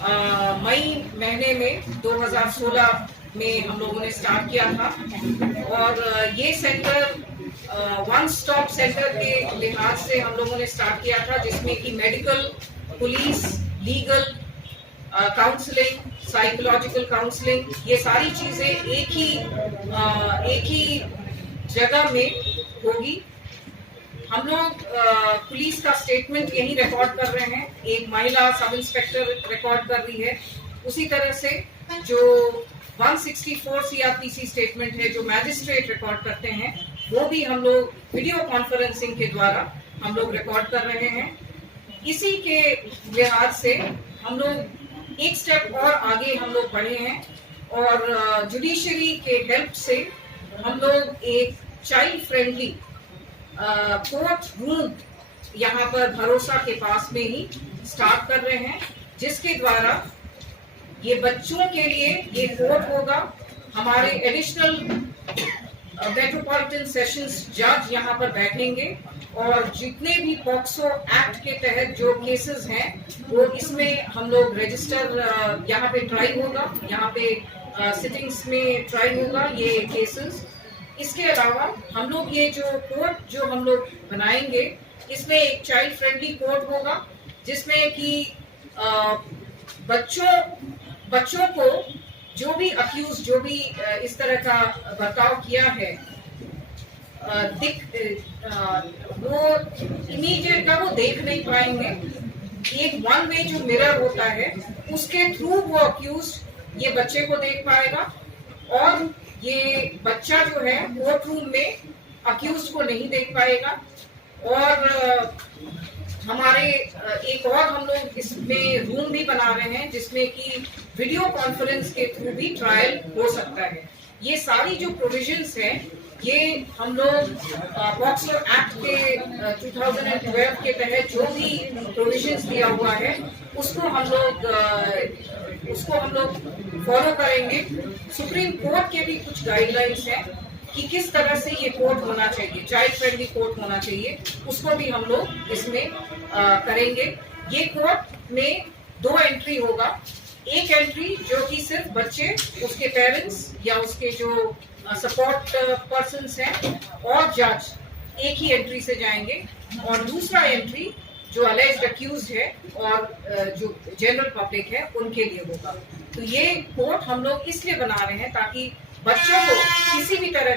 मई महीने में 2016 में हम लोगों ने स्टार्ट किया था और ये सेंटर वन स्टॉप सेंटर के लिहाज से हम लोगों ने स्टार्ट किया था, जिसमें कि medical, police, legal, counselling, psychological counselling, ये सारी चीजें एक ही जगह में होगी। हम लोग पुलिस का स्टेटमेंट यही रिकॉर्ड कर रहे हैं, एक महिला सब इंस्पेक्टर रिकॉर्ड कर रही है। उसी तरह से जो 164 सीआरपीसी स्टेटमेंट है जो मैजिस्ट्रेट रिकॉर्ड करते हैं, वो भी हम लोग वीडियो कॉन्फ्रेंसिंग के द्वारा हम लोग रिकॉर्ड कर रहे हैं। इसी के लिहाज से हम लोग एक स्टेप और आगे हम लोग बढ़े हैं और जुडिशरी के हेल्प से हम लोग एक चाइल्ड फ्रेंडली कोर्ट रूम यहाँ पर भरोसा के पास में ही स्टार्ट कर रहे हैं, जिसके द्वारा ये बच्चों के लिए ये कोर्ट होगा। हमारे एडिशनल मेट्रोपॉलिटन सेशंस जज यहाँ पर बैठेंगे और जितने भी पॉक्सो एक्ट के तहत जो केसेस हैं वो इसमें हम लोग रजिस्टर यहाँ पे ट्राई होगा, यहाँ पे सिटिंग्स में ट्राई होगा ये केसेस। इसके अलावा हम लोग ये जो कोर्ट जो हम लोग बनाएंगे, इसमें एक चाइल्ड फ्रेंडली कोर्ट होगा, जिसमें कि बच्चों को जो भी अक्यूज, जो भी इस तरह का बर्ताव किया है, वो इमीडिएट का वो देख नहीं पाएंगे। एक वन वे जो मिरर होता है उसके थ्रू वो अक्यूज ये बच्चे को देख पाएगा और ये बच्चा जो है कोर्ट रूम में अक्यूज को नहीं देख पाएगा। और हमारे एक और हम लोग इसमें रूम भी बना रहे हैं, जिसमें कि वीडियो कॉन्फ्रेंस के थ्रू भी ट्रायल हो सकता है। ये सारी जो प्रोविजंस हैं ये हम लोग पॉक्सो एक्ट के 2012 के तहत जो भी प्रोविजंस दिया हुआ है उसको हम लोग फॉलो करेंगे। सुप्रीम कोर्ट के भी कुछ गाइडलाइंस हैं कि किस तरह से ये कोर्ट होना चाहिए, चाइल्ड फ्रेंडली कोर्ट होना चाहिए, उसको भी हम लोग इसमें करेंगे। ये कोर्ट में 2 एंट्री होगा। एक एंट्री जो कि सिर्फ बच्चे, उसके पेरेंट्स या उसके जो सपोर्ट पर्सन्स हैं और जज एक ही एंट्री से जाएंगे, और दूसरा एंट्री जो अलेज्ड अक्यूज्ड है और जो जनरल पब्लिक है उनके लिए होगा। तो ये कोर्ट हम लोग इसलिए बना रहे हैं ताकि बच्चों को किसी भी तरह